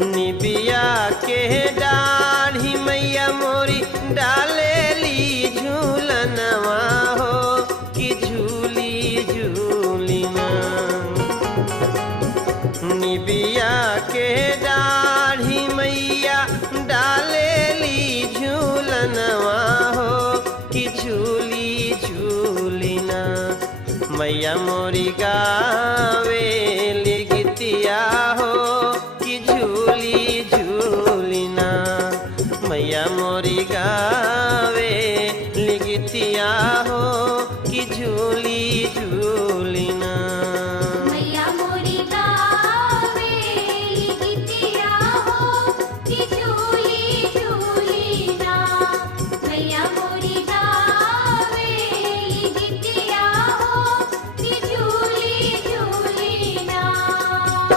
निबिया के डाढ़ी मैया मोरी डालेली झूलनवा हो कि झूली झूली ना। निबिया